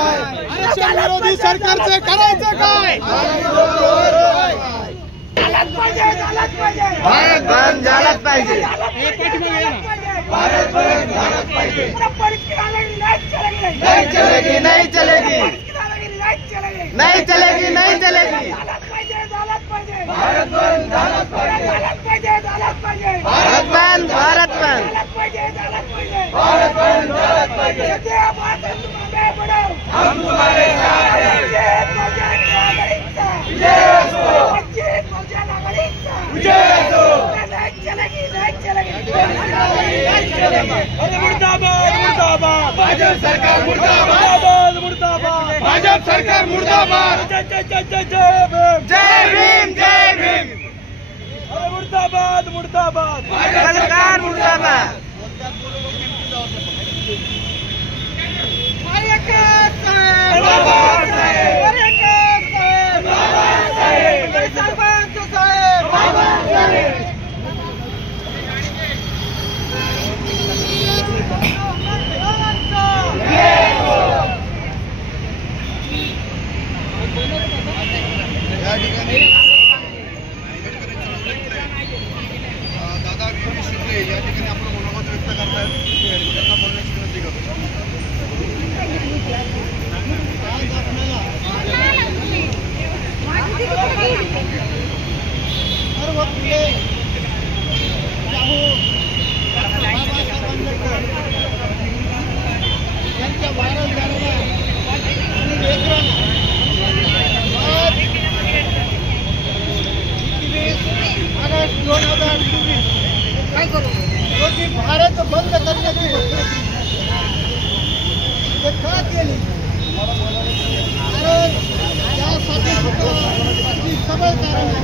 विरोधी सरकारचे करायचं काय? भारत बंद झालाच पाहिजे. भारत बंद झालाच पाहिजे. नहीं चलेगी, नहीं चलेगी, नहीं चलेगी, नहीं चलेगी. भारत बंद झालाच पाहिजे. भारत बंद, भारत बंद, भारत बंद झालाच पाहिजे. हम तुम्हारे साथ हैं. विजय असो, विजय असो. मुर्दाबाद, मुर्दाबाद. भाजप सरकार मुर्दाबाद, मुर्दाबाद. भाजप सरकार मुर्दाबाद. जय जय जय जय जय भीम. जय भीम, जय भीम. मुर्दाबाद, मुर्दाबाद. भाजप सरकार मुर्दाबाद. दादा वीर शिंदे या ठिकाणी आपलं मनोगत व्यक्त करतायत. त्यांना बोलण्याची विनंती करतो. सर्व फुले बाबासाहेब आंबेडकर यांच्या वारस झालेल्या आणि लेकरांना 2024 काय करू रोजी भारत बंद करण्याची घोषणा केली. का केली? कारण यासाठी अगदी सबळ कारण आहे.